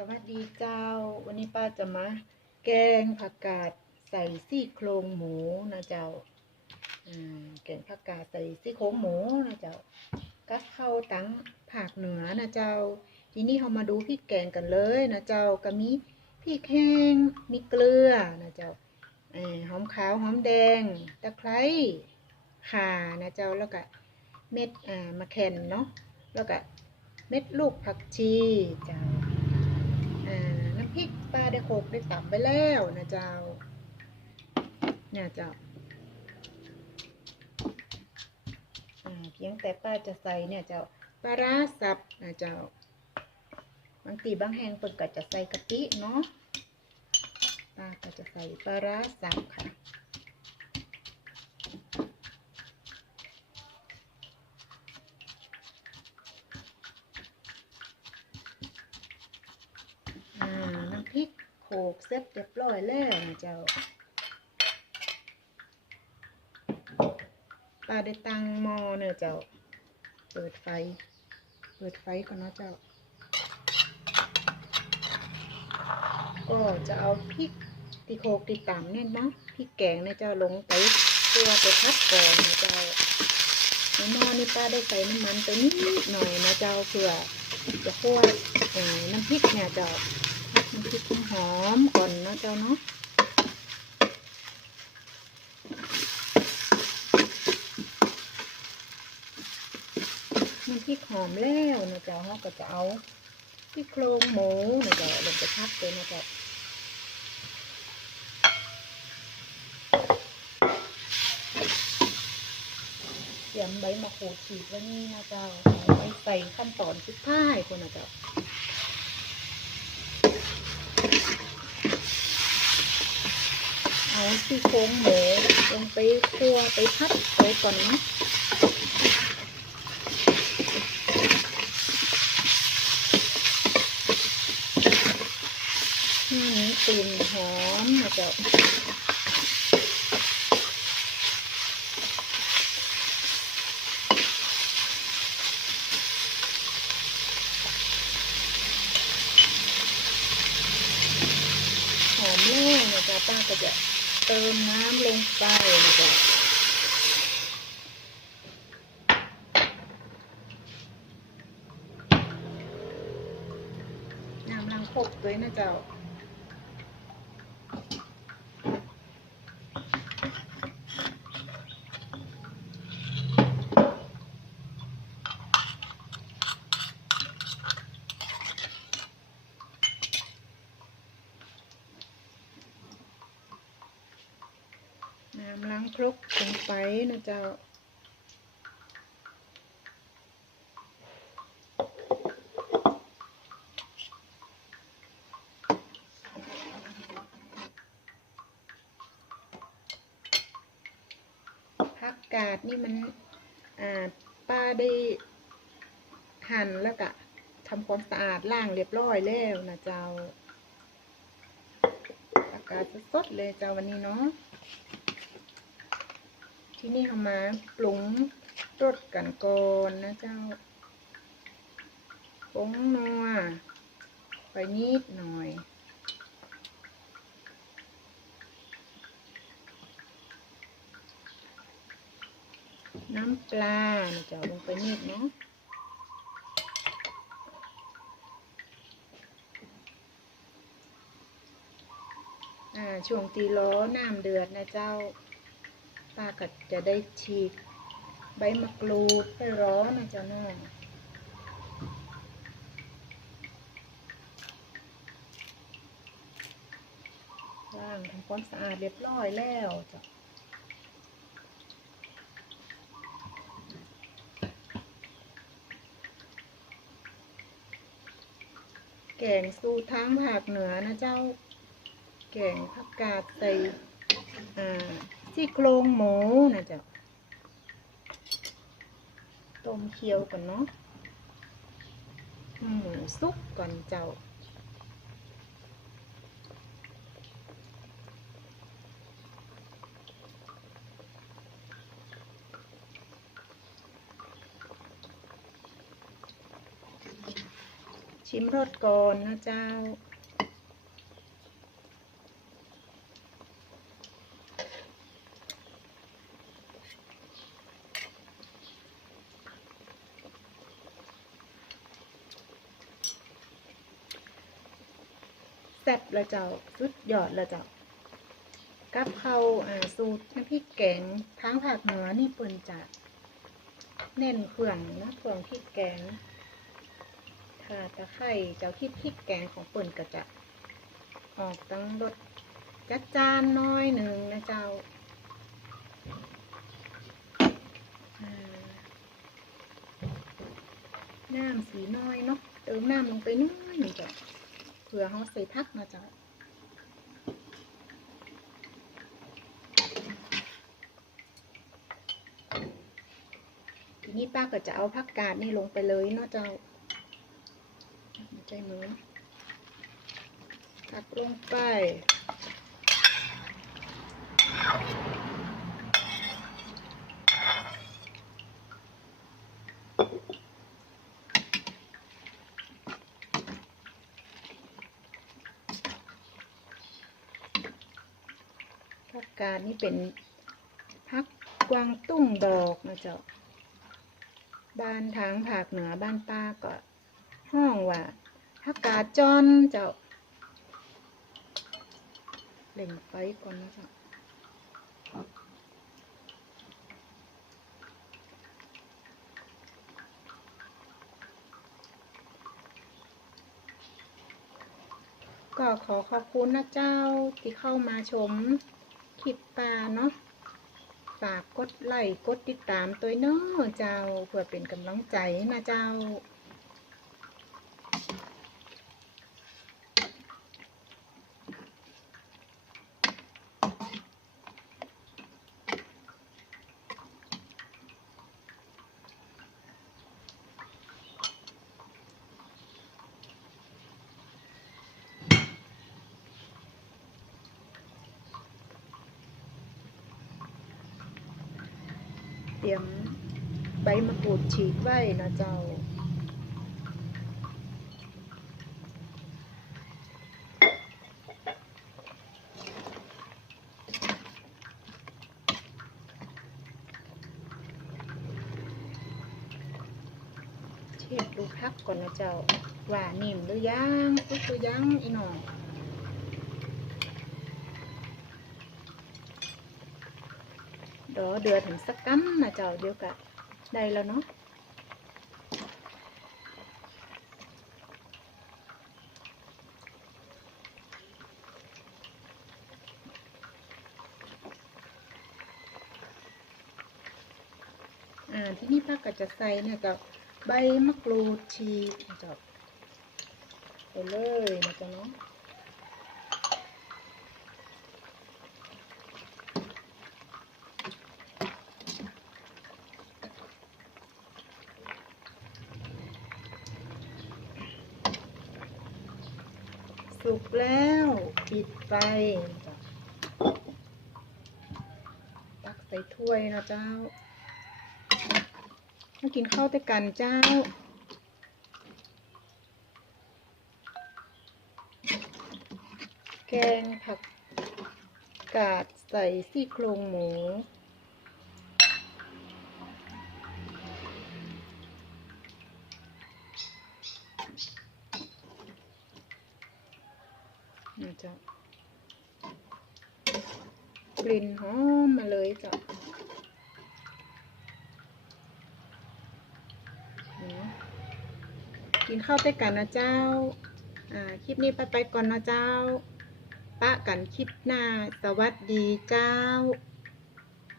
สวัสดีเจ้า วันนี้ป้าจะมา แกงผักกาดใส่ซี่โครงหมูนะเจ้าแกงผักกาดใส่ซี่โครงหมูนะเจ้าก็เข้าตังภาคเหนือนะเจ้า ทีนี้เรามาดูพริกแกงกันเลยนะเจ้าก็มีพริกแห้งมีเกลือนะเจ้าหอมขาวหอมแดงตะไคร้ข่านะเจ้าแล้วก็เม็ดอ่ามะแคนเนาะแล้วก็เม็ดลูกผักชีเจ้า ปลาได้โขกได้ตับไปแล้วนะเจ้า เนี่ยเจ้าอ่าเพียงแต่ป้าจะใส่เนี่ยเจ้าปลาร้าสับนะเจ้า บางทีบางแห่งเปิดก็จะใส่กะปิเนาะป้าก็จะใส่ปลาร้าสับค่ะ อ่า น้ำพริก โขลกเสร็จเรียบร้อยแล้วนเจ้าปลาได้ตั้งหม้อเนี่ยเจ้า เปิดไฟ เปิดไฟก่อนเนาะเจ้า ก็จะเอาพริกที่โขลกที่ตำเนี่ยนะพริกแกงเนี่ยเจ้าลงไปตัวไปพัดก่อนนะเจ้าในหม้อนี่ป้าได้ใส่น้ำมันไปนิดหน่อยนะเจ้าเพื่อจะคั่วอ่าน้ำพริกเนี่ยเจ้า น้ำพริกหอมก่อนนะเจ้าเนาะน้ำพริกหอมแล้วนะเจ้าเขาก็จะเอาที่โครงหมูนะเจ้าลงไปพักเลยนะเจ้าเตรียมใบมะกรูดฉีกไว้นี่นะเจ้าเอาไปใส่ขั้นตอนสุดท้ายคนนะเจ้า เอาซี่โครงหมูลงไปคั่วไปพัดไว้ก่อนนะนี่กลิ่นหอมนะจ๊ะหอมแล้วนะจ๊ะป้าก็จะ เติมน้ำลงไปนะจ๊ะน้ำลังพกด้วยนะเจ้า ครกลงไปนะเจ้าผักกาดนี่มันอ่าป้าได้หั่นแล้วก็ทำความสะอาดล้างเรียบร้อยแล้วนะเจ้าผักกาดสดๆเลยเจ้าวันนี้เนาะ ที่นี่เขามาปรุงรสกันก่อนนะเจ้าปรุงนัวไปนิดหน่อย น้ำปลาเจ้าลงไปนิดเนาะอ่าช่วงตีล้อน้ำเดือดนะเจ้า ป้าก็จะได้ฉีก ใบมะกรูดไปร้อนนะจ๊ะน้องล้างทำความสะอาดเรียบร้อยแล้วจ้ะแกงสู้ทางภาคเหนือนะเจ้า แกงผักกาดใส่อ่า ซี่โครงหมูนะจ๊ะต้มเคี่ยวก่อนเนาะหมูสุกก่อนเจ้าชชิมรสก่อนนะเจ้า ซ่บล้วเจ้าสุดยอดล้วเจ้ากับเข้าสูตรน้ำพริกแกงทั้งภาคเหนือนี่เปิ่นจะเน้นเครื่องนะเครื่องพริกแกงค่ะตะไคร่เจ้าคิดพริกแกงของเปิ่นก็จะออกตั้งรสจัดจานน้อยหนึ่งนะเจ้าอ่าน้ำสีน้อยเนาะเติมน้ำลงไปน้อยหนึ่งจ้ะ เผื่อเขาใส่พักนะจ๊ะทีนี้ป้าก็จะเอาผักกาดนี่ลงไปเลยเนาะเจ้าใจเหมือนตักลงไป กาดนี่เป็นผักกวางตุ้งดอกนะเจ้าบ้านทางภาคเหนือบ้านป้าก็ห้องว่าผักกาดจอนเจ้าเล่งไฟก่อนนะเจ้าก็ขอขอบคุณนะเจ้าที่เข้ามาชม ลิปปลาเนาะฝากกดไลค์กดติดตามตัวเนาะเจ้าเพื่อเป็นกำลังใจนะเจ้า รียมใบมะกรูดฉีกไว้นะเจ้าเช็ดดูพักก่อนนะเจ้า ว่านิ่มหรือยังสุกหรือยังอีหนอง เดี๋ยวเดือถึงสักกัมนะเจ้าเดียวกะได้แล้วเนาะอ่าที่นี่ป้าก็จะใส่เนี่ยกับใบมะกรูดฉีกนะจ้าไปเลยนะจ้าเนาะ สุกแล้ว ปิดไฟตักใส่ถ้วยนะเจ้ามากินข้าวด้วยกันเจ้าแกงผักกาดใส่ซี่โครงหมู นะจ๊ะก ลิ่นหอมมาเลยจ้ะเนาะกินข้าวด้วยกันนะเจ้า อ่า คลิปนี้ไปไปก่อนนะเจ้าปะกันคลิปหน้า สวัสดีเจ้า